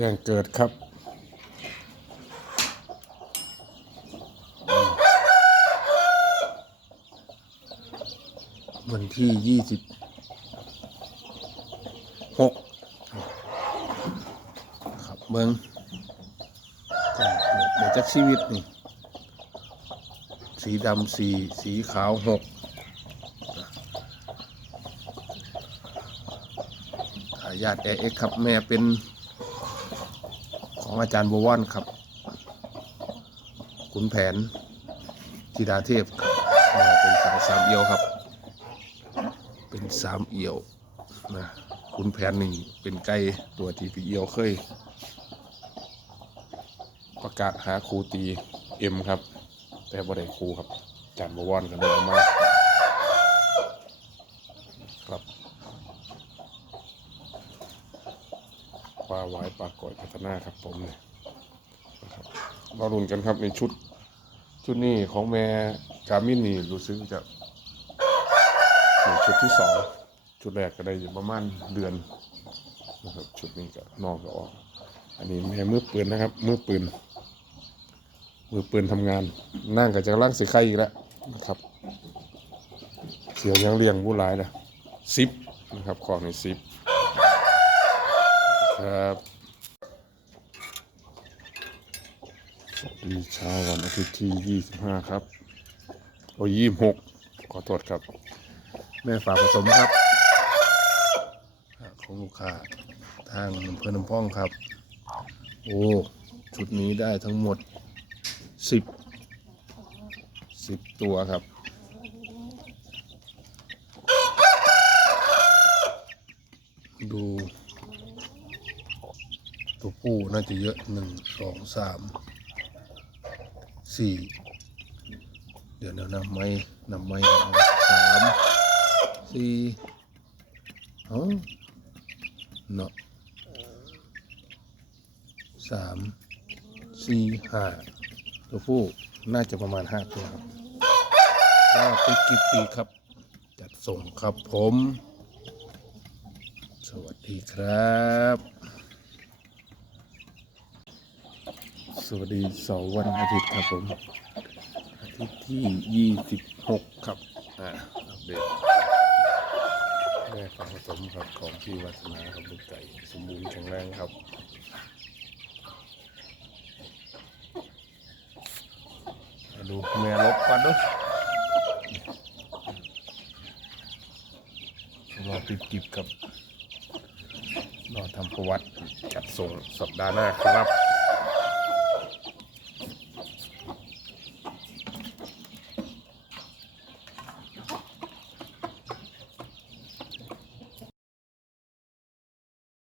จ้งเกิดครับวันที่ยี่สิบหกครับเบิ้งแจ้งเกิดในจักชีวิตนี่ สีดำสี่สีขาวหกทายาทแอเอ็กครับ แม่เป็น อาจารย์บวรครับขุนแผนธิดาเทพเป็นสายสามเอียวครับ เป็นสามเอียวนะขุนแผนนี่เป็นไก่ตัวที่พี่เอียวเคย ประกาศหาครูตีเอ็มครับ แต่บ่ได้ครูครับอาจารย์บวรกันเลยมาครับปลาหวายปลาก่อยพัฒนาครับผมเนี่ยนะครับมาลุ้นกันครับในชุด ชุดนี้ของแม่กามินนี่รู้สึกจะเป็นชุดที่สองชุดแรกก็ได้อยู่ประมาณเดือนนะครับชุดนี้ก็นอกก็ออก อันนี้แม่มือปืนนะครับมือปืนมือปืนทำงานนั่งกับจะล่างสีไข่อีกแล้วนะครับ เสียวยังเลี้ยงผู้ร้ายนะซิปนะครับของในซิป ครับสวัสดีเช้าวันอาทิตย์ที่ 25 ครับ โอ้ยี่หกขอโทษครับ แม่ฝากผสมครับ ของลูกค้าทางอำเภอน้ำพองครับ โอ้ ชุดนี้ได้ทั้งหมดสิบสิบตัวครับดู ตัวผู้น่าจะเยอะหนึ่งสองสามสี่เดี๋ยวเดี๋ยวนำไม้นำไม้นะครับสามสี่เอ้าเนาะสามสี่ห้าตัวผู้น่าจะประมาณห้าตัวครับว่าเป็นกี่ปีครับ จัดส่งครับผม สวัสดีครับ สวัสดีเสาร์วันอาทิตย์ครับผมอาทิตย์ที่ยี่สิบหกครับอ่าอัปเดตแม่ฟังผสมครับของพี่วัฒนาครับลูกไก่สมบูรณ์แข็งแรงครับมาดูแม่ลบก่อนดูรอปิดกิบกับรอทำประวัติจัดส่งสัปดาห์หน้าครับ